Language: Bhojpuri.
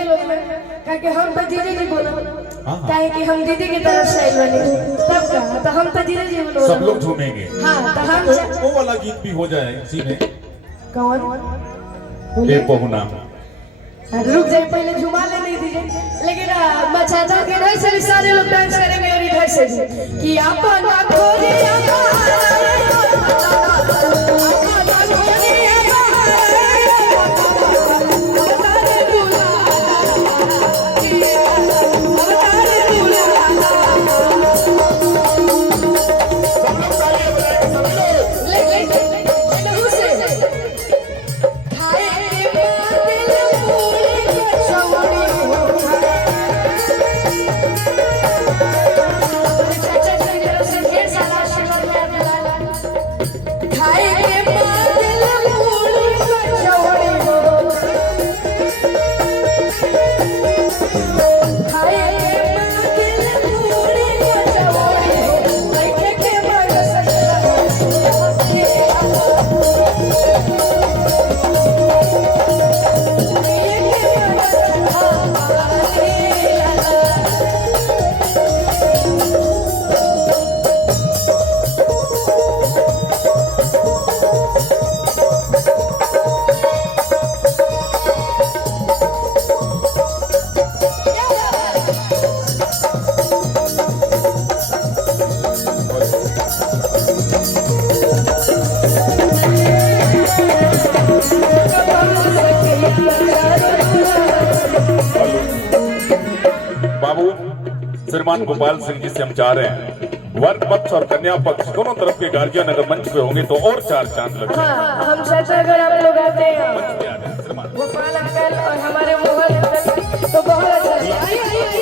हम तो जीजे जी बोलो काहे कि हम दीदी की तरफ से आई बनी तब का तो हम तो जीजे जी बोलो सब लोग झूमेंगे। हां तो हम वो वाला गीत भी हो जाए इसी में। कौन ए पहुना रुक जाए पहले झुमा ले नहीं दीजिए लेकिन बचाता के नहीं से सारे लोग डांस करेंगे और इधर से कि अपन खोजे श्रीमान गोपाल सिंह जी से हम चाह रहे हैं वर पक्ष और कन्या पक्ष दोनों तरफ के गार्जियन अगर मंच पे होंगे तो और चार चांद लगे। हाँ, हम चाहते हैं अगर आप लोग आते हैं गोपाल अंकल और हमारे मोहन अंकल तो बहुत अच्छा है।